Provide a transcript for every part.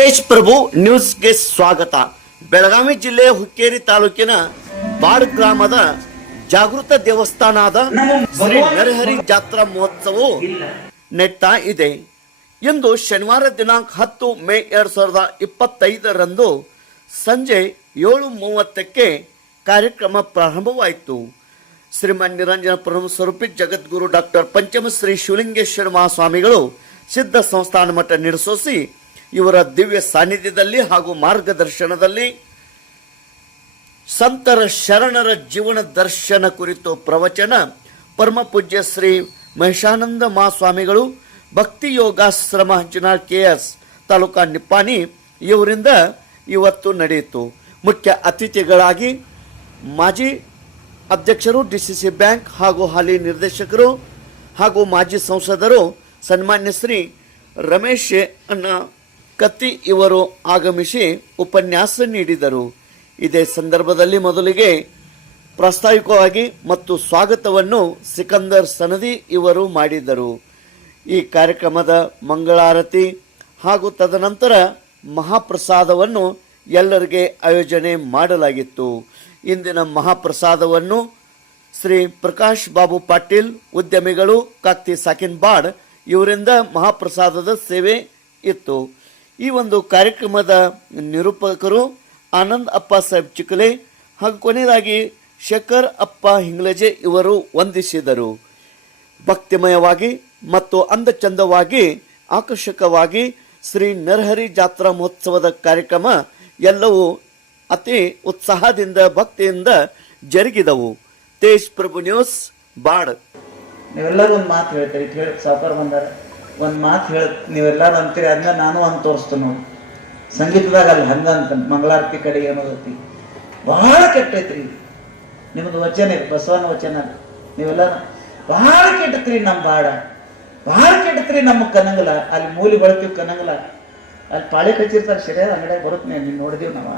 ತೇಜ್ ಪ್ರಭು ನ್ಯೂಸ್ಗೆ ಸ್ವಾಗತ. ಬೆಳಗಾವಿ ಜಿಲ್ಲೆ ಹುಕ್ಕೇರಿ ತಾಲೂಕಿನ ಬಾಡ್ ಗ್ರಾಮದ ಜಾಗೃತ ದೇವಸ್ಥಾನದ ಶ್ರೀ ನರಹರಿ ಜಾತ್ರಾ ಮಹೋತ್ಸವವು ನೆಟ್ತಾ ಇದೆ. ಇಂದು ಶನಿವಾರ ದಿನಾಂಕ ಹತ್ತು ಮೇ ಎರಡು ಸಾವಿರದ ಇಪ್ಪತ್ತೈದರಂದು ಸಂಜೆ ಏಳು ಮೂವತ್ತಕ್ಕೆ ಕಾರ್ಯಕ್ರಮ ಪ್ರಾರಂಭವಾಯಿತು. ಶ್ರೀಮನ್ ನಿರಂಜನ ಪ್ರಭು ಸ್ವರೂಪಿ ಜಗದ್ಗುರು ಡಾಕ್ಟರ್ ಪಂಚಮಶ್ರೀ ಶಿವಲಿಂಗೇಶ್ವರ ಮಹಾಸ್ವಾಮಿಗಳು ಸಿದ್ಧ ಸಂಸ್ಥಾನ ಮಠ ನಿರ್ಸೋಸಿ ಇವರ ದಿವ್ಯ ಸಾನ್ನಿಧ್ಯದಲ್ಲಿ ಹಾಗೂ ಮಾರ್ಗದರ್ಶನದಲ್ಲಿ ಸಂತರ ಶರಣರ ಜೀವನ ದರ್ಶನ ಕುರಿತು ಪ್ರವಚನ, ಪರಮ ಪೂಜ್ಯ ಶ್ರೀ ಮಹಿಷಾನಂದ ಮಹಾಸ್ವಾಮಿಗಳು, ಭಕ್ತಿ ಯೋಗಾಶ್ರಮ ಹಂಚಿನಾಳ್ ಕೆ ಎಸ್ ತಾಲೂಕಾ ನಿಪ್ಪಾನಿ ಇವರಿಂದ ಇವತ್ತು ನಡೆಯಿತು. ಮುಖ್ಯ ಅತಿಥಿಗಳಾಗಿ ಮಾಜಿ ಅಧ್ಯಕ್ಷರು, ಡಿಸಿಸಿ ಬ್ಯಾಂಕ್ ಹಾಗೂ ಹಾಲಿ ನಿರ್ದೇಶಕರು ಹಾಗೂ ಮಾಜಿ ಸಂಸದರು, ಸನ್ಮಾನ್ಯ ಶ್ರೀ ರಮೇಶ್ ಅನ್ನ ಕತ್ತಿ ಇವರು ಆಗಮಿಸಿ ಉಪನ್ಯಾಸ ನೀಡಿದರು. ಇದೇ ಸಂದರ್ಭದಲ್ಲಿ ಮೊದಲಿಗೆ ಪ್ರಾಸ್ತಾವಿಕವಾಗಿ ಮತ್ತು ಸ್ವಾಗತವನ್ನು ಸಿಕಂದರ್ ಸನದಿ ಇವರು ಮಾಡಿದರು. ಈ ಕಾರ್ಯಕ್ರಮದ ಮಂಗಳಾರತಿ ಹಾಗೂ ತದನಂತರ ಮಹಾಪ್ರಸಾದವನ್ನು ಎಲ್ಲರಿಗೆ ಆಯೋಜನೆ ಮಾಡಲಾಗಿತ್ತು. ಇಂದಿನ ಮಹಾಪ್ರಸಾದವನ್ನು ಶ್ರೀ ಪ್ರಕಾಶ್ ಬಾಬು ಪಾಟೀಲ್, ಉದ್ಯಮಿಗಳು ಕಾಕ್ತಿ ಸಾಕಿನ್ ಬಾಡ್ ಇವರಿಂದ ಮಹಾಪ್ರಸಾದದ ಸೇವೆ ಇತ್ತು. ಈ ಒಂದು ಕಾರ್ಯಕ್ರಮದ ನಿರೂಪಕರು ಆನಂದ್ ಅಪ್ಪ ಸಾಹೇಬ್ ಚಿಕ್ಕಲೆ ಹಾಗೂ ಕೊನೆಯದಾಗಿ ಶಕರ್ ಅಪ್ಪ ಹಿಂಗ್ಲಜೆ ಇವರು ವಂದಿಸಿದರು. ಭಕ್ತಿಮಯವಾಗಿ ಮತ್ತು ಅಂದಚಂದವಾಗಿ ಆಕರ್ಷಕವಾಗಿ ಶ್ರೀ ನರಹರಿ ಜಾತ್ರಾ ಮಹೋತ್ಸವದ ಕಾರ್ಯಕ್ರಮ ಎಲ್ಲವೂ ಅತಿ ಉತ್ಸಾಹದಿಂದ ಭಕ್ತಿಯಿಂದ ಜರುಗಿದವು. ತೇಜ್ ಪ್ರಭು ನ್ಯೂಸ್, ಬಾಡ್. ನೀವೆಲ್ಲರೂ ಒಂದು ಮಾತು ಹೇಳ್ತೀರಿ ಸಾಫರ್ ಬಂದಾರ. ಒಂದು ಮಾತು ಹೇಳ, ನೀವೆಲ್ಲರೂ ಅಂತೀರಿ ಅದನ್ನ ನಾನು ಒಂದು ತೋರಿಸ್ತು ನೋಡಿ. ಸಂಗೀತದಾಗ ಅಲ್ಲಿ ಹಂಗಂತ ಮಂಗಳಾರತಿ ಕಡೆ ಏನೋದತಿ ಬಹಳ ಕೆಟ್ಟೈತ್ರಿ ನಿಮ್ಮದು ವಚನ, ಬಸವನ ವಚನ ನೀವೆಲ್ಲ ಬಹಳ ಕೆಟ್ಟತ್ರಿ ನಮ್ಮ ಬಾಡ. ಬಹಳ ಕೆಟ್ಟತ್ರಿ ನಮ್ಮ ಕನಗಲ. ಅಲ್ಲಿ ಮೂಲಿ ಬಳತೀವಿ ಕನಗಲ. ಅಲ್ಲಿ ಪಾಳಿ ಕಚ್ಚಿರ್ತಾರೆ ಸರಿಯಾದ ಅಂಗಡಿಯಾಗ ಬರುತ್ತೆ ನೀವು ನೋಡಿದೀವಿ ನಾವು.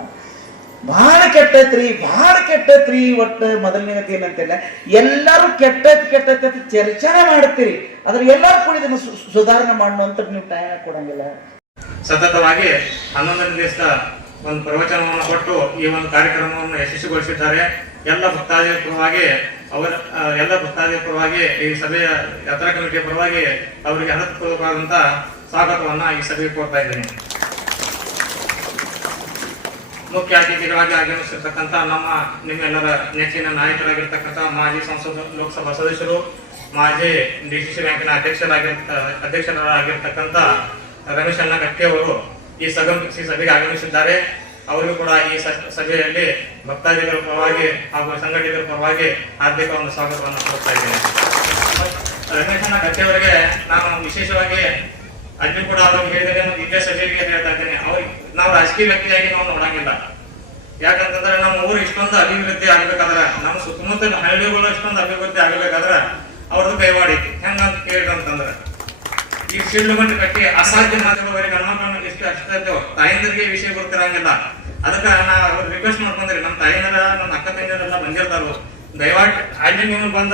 ಬಹಳ ಕೆಟ್ಟತ್ರಿ ಬಹಳ ಕೆಟ್ಟತ್ರಿ ಒಟ್ಟು ಮೊದಲನೇದಕ್ಕೆ ಏನಂತಿಲ್ಲ ಎಲ್ಲರೂ ಕೆಟ್ಟೈತ್, ಕೆಟ್ಟೈತಿ ಅಂತ ಮಾಡ್ತೀರಿ. ಆದ್ರೆ ಎಲ್ಲರೂ ಕೂಡ ಇದನ್ನು ಸುಧಾರಣೆ ಅಂತ ನೀವು ಟೈಮ್ ಕೊಡಂಗಿಲ್ಲ. ಸತತವಾಗಿ ಹನ್ನೊಂದನೇ ದಿವಸ ಒಂದು ಪ್ರವಚನವನ್ನು ಕೊಟ್ಟು ಈ ಒಂದು ಕಾರ್ಯಕ್ರಮವನ್ನು ಯಶಸ್ವಿಗೊಳಿಸಿದ್ದಾರೆ. ಎಲ್ಲ ಭಕ್ತಾದಿಗಳ ಪರವಾಗಿ ಅವರ ಎಲ್ಲ ಭಕ್ತಾದಿಗಳ ಪರವಾಗಿ ಈ ಸಭೆಯ ಯಾತ್ರಾ ಕಮಿಟಿಯ ಪರವಾಗಿ ಅವರಿಗೆ ಹೃತ್ಪೂರ್ವಕವಾದಂತ ಸ್ವಾಗತವನ್ನ ಈ ಸಭೆಗೆ ಕೊಡ್ತಾ ಇದ್ದೇನೆ. ಮುಖ್ಯ ಅತಿಥಿಗಳಾಗಿ ಆಗಮಿಸಿರ್ತಕ್ಕಂಥ ನಮ್ಮ ನಿಮ್ಮೆಲ್ಲರ ನೆಚ್ಚಿನ ನಾಯಕರಾಗಿರ್ತಕ್ಕಂಥ ಮಾಜಿ ಸಂಸದ, ಲೋಕಸಭಾ ಸದಸ್ಯರು, ಮಾಜಿ ಡಿ ಸಿ ಬ್ಯಾಂಕಿನ ಅಧ್ಯಕ್ಷರಾಗಿರ್ತ, ಅಧ್ಯಕ್ಷರಾಗಿರ್ತಕ್ಕಂಥ ರಮೇಶ್ ಅಣ್ಣ ಗಟ್ಟಿ ಅವರು ಈ ಸಭೆ, ಈ ಸಭೆಗೆ ಆಗಮಿಸಿದ್ದಾರೆ. ಅವರಿಗೂ ಕೂಡ ಈ ಸ- ಸಭೆಯಲ್ಲಿ ಭಕ್ತಾದಿಗಳ ಪರವಾಗಿ ಹಾಗೂ ಸಂಘಟಿತರ ಪರವಾಗಿ ಹಾರ್ದಿಕ ಒಂದು ಸ್ವಾಗತವನ್ನು ಕೊಡ್ತಾ ಇದ್ದೇನೆ. ರಮೇಶ್ ಅಣ್ಣ ಗಟ್ಟಿ ಅವರಿಗೆ ನಾನು ವಿಶೇಷವಾಗಿ ಅಲ್ಲಿ ಕೂಡ ಅವರು ಹೇಳಿದರೆ ಇದೇ ಸಭೆಗೆ ಹೇಳ್ತಾ ಇದ್ದೇನೆ. ಅವ್ರಿಗೆ ನಾವು ರಾಜಕೀಯ ವ್ಯಕ್ತಿಯಾಗಿ ನಾವು ನೋಡಂಗಿಲ್ಲ. ಯಾಕಂತಂದ್ರೆ ನಮ್ಮ ಊರು ಇಷ್ಟೊಂದು ಅಭಿವೃದ್ಧಿ ಆಗ್ಬೇಕಾದ್ರೆ, ನಮ್ಮ ಸುತ್ತಮುತ್ತಲ ಹಳ್ಳಿಗಳು ಇಷ್ಟೊಂದು ಅಭಿವೃದ್ಧಿ ಆಗ್ಬೇಕಾದ್ರೆ ಅವ್ರದ್ದು ಕೈವಾಡಿ. ಹೆಂಗಂತ ಕೇಳಿದಂತಂದ್ರೆ ಈ ಫೀಲ್ಡ್ ಮಟ್ಟ ಕಟ್ಟಿ ಅಸಾಧ್ಯ ನಮ್ಮ ಹನುಮಕ್ಕನ ಎಷ್ಟು ಅಷ್ಟಿರ್ತೇವೆ ತಾಯಿಂದರಿಗೆ ವಿಷಯ ಗೊತ್ತಿರಂಗಿಲ್ಲ ಅದಕ್ಕೆ ನಾ ಅವ್ರು ರಿಕ್ವೆಸ್ಟ್ ಮಾಡ್ಕೊಂಡ್ರಿ, ನಮ್ಮ ತಾಯಿನರ ನಮ್ಮ ಅಕ್ಕ ತಂಗಿಯರೆಲ್ಲ ಬಂದಿರ್ತಾರು ದಯವಾಟ್ ಅಲ್ಲಿ ನೀವು ಬಂದ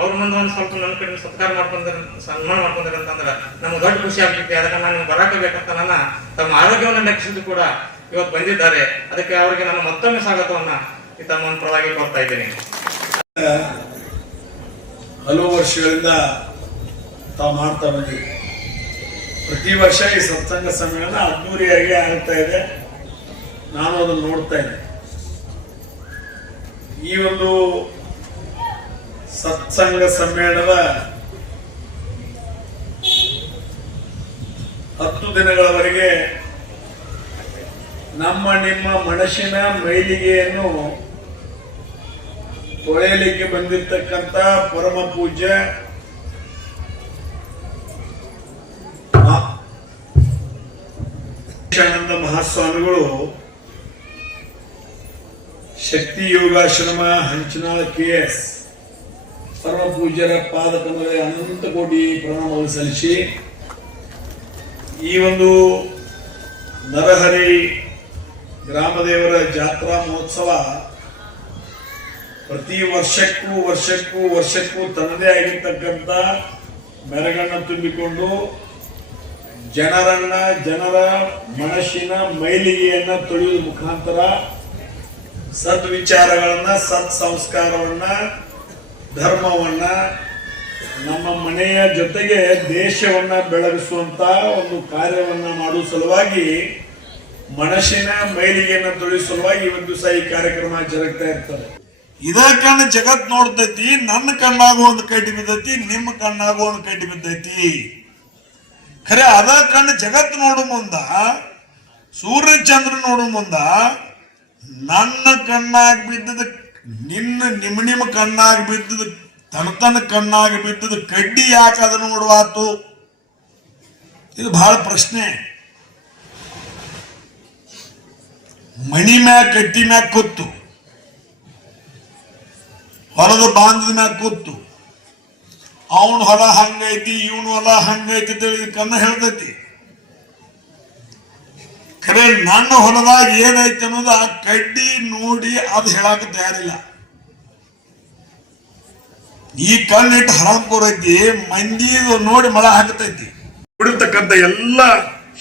ಅವ್ರ ಮುಂದೆ ಒಂದು ಸ್ವಲ್ಪ ನನ್ನ ಕಡೆ ಸತ್ಕಾರ ಮಾಡ್ಕೊಂಡ್ರ, ಸನ್ಮಾನ ಮಾಡ್ಕೊಂಡ್ರೆ ಅಂತಂದ್ರೆ ನಮ್ಗೆ ದೊಡ್ಡ ಖುಷಿ ಆಗ್ತೈತಿ ಅದಕ್ಕೆ ನಾನು ಬರಾಕ ಬೇಕಂತ ನನ್ನ ತಮ್ಮ ಆರೋಗ್ಯವನ್ನು ಲೆಕ್ಕಿಸಿದ್ದು ಕೂಡ ಇವತ್ತು ಬಂದಿದ್ದಾರೆ. ಅದಕ್ಕೆ ಅವರಿಗೆ ನಾನು ಮತ್ತೊಮ್ಮೆ ಸ್ವಾಗತವನ್ನ ಈ ತಮ್ಮ ಪರವಾಗಿ ಕೊಡ್ತಾ ಇದ್ದೀನಿ. ಹಲವು ವರ್ಷಗಳಿಂದ ತಾವು ಮಾಡ್ತಾ ಬಂದಿವಿ ಪ್ರತಿ ವರ್ಷ ಈ ಸತ್ಸಂಗ ಸಮ್ಮೇಳನ ಅದ್ದೂರಿಯಾಗಿ ಆಗ್ತಾ ಇದೆ. ನಾನು ಅದನ್ನು ನೋಡ್ತಾ ಇದ್ದೆ ಈ ಒಂದು ಸತ್ಸಂಗ ಸಮ್ಮೇಳನ ಹತ್ತು ದಿನಗಳವರೆಗೆ ನಮ್ಮ ನಿಮ್ಮ ಮನಸ್ಸಿನ ಮೈಲಿಗೆಯನ್ನು ತೊಳೆಯಲಿಕ್ಕೆ ಬಂದಿರತಕ್ಕಂತ ಪರಮ ಪೂಜ್ಯ ಮಹಾ- ಮಹಾಸ್ವಾಮಿಗಳು ಶಕ್ತಿ ಯೋಗಾಶ್ರಮ ಹಂಚನಾಳ್ ಕೆ ಎಸ್. ಪರಮ ಪೂಜ್ಯರ ಪಾದ ಕಮಲೆ ಅನಂತ ಕೋಟಿ ಪ್ರಣಾಮವನ್ನು ಸಲ್ಲಿಸಿ, ಈ ಒಂದು ನರಹರಿ ಗ್ರಾಮದೇವರ ಜಾತ್ರಾ ಮಹೋತ್ಸವ ಪ್ರತಿ ವರ್ಷಕ್ಕೂ ವರ್ಷಕ್ಕೂ ವರ್ಷಕ್ಕೂ ತನ್ನದೇ ಆಗಿರ್ತಕ್ಕಂಥ ಮೆರಗನ್ನು ತುಂಬಿಕೊಂಡು ಜನರನ್ನ, ಜನರ ಮನಸ್ಸಿನ ಮೈಲಿಗೆಯನ್ನ ತೊಳೆಯುವ ಮುಖಾಂತರ ಸದ್ವಿಚಾರಗಳನ್ನ ಸತ್ ಸಂಸ್ಕಾರವನ್ನ ಧರ್ಮವನ್ನ ನಮ್ಮ ಮನೆಯ ಜೊತೆಗೆ ದೇಶವನ್ನ ಬೆಳಗಿಸುವಂತ ಒಂದು ಕಾರ್ಯವನ್ನ ಮಾಡುವ ಸಲುವಾಗಿ, ಮನಸ್ಸಿನ ಮೈಲಿಗೆಯನ್ನು ತೊಳೆಯುವ ಸಲುವಾಗಿ ಒಂದು ದಿವಸ ಈ ಕಾರ್ಯಕ್ರಮ ಜರುಗ್ತಾ ಇರ್ತದೆ. ಇದ ಕಣ್ಣು ಜಗತ್ ನೋಡ್ತೈತಿ, ನನ್ನ ಕಣ್ಣಾಗ ಒಂದು ಕಡ್ಡಿ ಬಿದ್ದೈತಿ, ನಿಮ್ಮ ಕಣ್ಣಾಗ ಒಂದು ಕಡ್ಡಿ ಬಿದ್ದೈತಿ. ಖರೆ, ಅದ ಕಣ್ಣು ಜಗತ್ ನೋಡು ಮುಂದ, ಸೂರ್ಯ ಚಂದ್ರ ನೋಡು ಮುಂದ, ನನ್ನ ಕಣ್ಣಾಗ ಬಿದ್ದದ ನಿನ್ನ ನಿಮ್ ನಿಮ್ ಕಣ್ಣಾಗ ಬಿದ್ದದ ತನ್ನ ತನ್ನ ಕಣ್ಣಾಗ ಬಿದ್ದದ ಕಡ್ಡಿ ಯಾಕೆ ಅದ ನೋಡುವಾತು? ಇದು ಬಹಳ ಪ್ರಶ್ನೆ. ಮಣಿ ಮ್ಯಾಗ ಕಟ್ಟಿ ಮ್ಯಾಗ ಕೂತು. ಹೊಲದ ಬಾಂಧದ ಮ್ಯಾಗ ಕೂತು. ಅವನ ಹೊಲ ಹಂಗೈತಿ, ಇವನ ಹೊಲ ಹಂಗೈತಿ ಕಣ್ಣ ಹೇಳ್ತೈತಿ. ಖರೆ ನನ್ನ ಹೊಲದಾಗ ಏನೈತಿ ಅನ್ನೋದು ಕಡ್ಡಿ ನೋಡಿ ಅದು ಹೇಳಾಕ ತಯಾರಿಲ್ಲ. ಈ ಕಣ್ಣಿಟ್ಟು ಹರಾಮ್ ಕೋರೈತಿ ಮಂದಿ ನೋಡಿ ಮಳ ಹಾಕತೈತಿ. ಬಿಡತಕ್ಕಂಥ ಎಲ್ಲ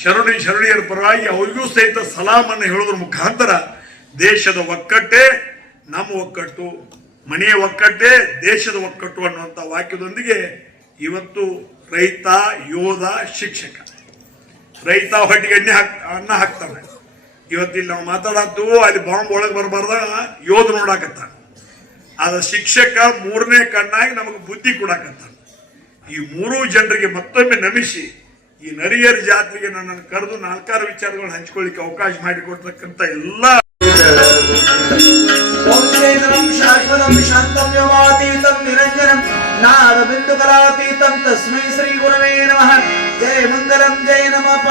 ಶರಣಿ ಶರಣಿಯರ ಪರವಾಗಿ ಅವರಿಗೂ ಸಹಿತ ಸಲಾಮನ್ನು ಹೇಳೋದ್ರ ಮುಖಾಂತರ ದೇಶದ ಒಕ್ಕಟ್ಟೆ, ನಮ್ಮ ಒಕ್ಕಟ್ಟು, ಮನೆಯ ಒಕ್ಕಟ್ಟೆ, ದೇಶದ ಒಕ್ಕಟ್ಟು ಅನ್ನುವಂಥ ವಾಕ್ಯದೊಂದಿಗೆ ಇವತ್ತು ರೈತ, ಯೋಧ, ಶಿಕ್ಷಕ. ರೈತ ಹೊಟ್ಟಿಗೆ ಎಣ್ಣೆ ಹಾಕ್, ಅನ್ನ ಹಾಕ್ತಾನೆ. ಇವತ್ತಿಲ್ಲಿ ನಾವು ಮಾತಾಡತ್ತು ಅಲ್ಲಿ ಬಾಂಬ್ ಒಳಗೆ ಬರಬಾರ್ದ ಯೋಧ ನೋಡಾಕತ್ತಾನ. ಆದ ಶಿಕ್ಷಕ ಮೂರನೇ ಕಣ್ಣಾಗಿ ನಮಗೆ ಬುದ್ಧಿ ಕೊಡಾಕತ್ತಾನ. ಈ ಮೂರೂ ಜನರಿಗೆ ಮತ್ತೊಮ್ಮೆ ನಮಿಸಿ, ಈ ನರಿಯರ ಜಾತ್ರೆಗೆ ನನ್ನನ್ನು ಕರೆದು ನಾಲ್ಕಾರು ವಿಚಾರಗಳನ್ನು ಹಂಚ್ಕೊಳ್ಳಿಕ್ಕೆ ಅವಕಾಶ ಮಾಡಿಕೊಡ್ತಕ್ಕಂಥ ಎಲ್ಲ ಶಾಶ್ವತಂ ಶಾಂತಂ ವ್ಯವಾತೀತಂ ನಿರಂಜನಂ ಕಲಾತೀತಂ ತಸ್ಮೈ ಶ್ರೀ ಗುರವೇ ನಮಃ. ಜಯ ಮಂಗಲಂ, ಜಯ ನಮಃ.